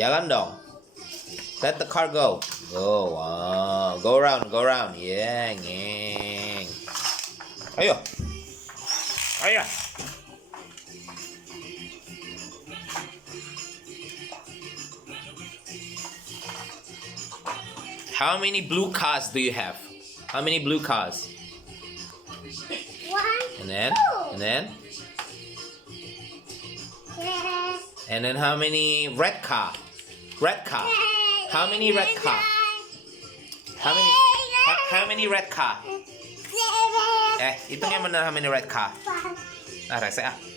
Jalan dong. Let the car go. Go. Go around. Yeah, ngeng. Ayo. Ayo. How many blue cars do you have? How many blue cars? One, And then how many red car? Red car. How many red car? How many red car? Hitungnya bener how many red car? Ah, rese ah.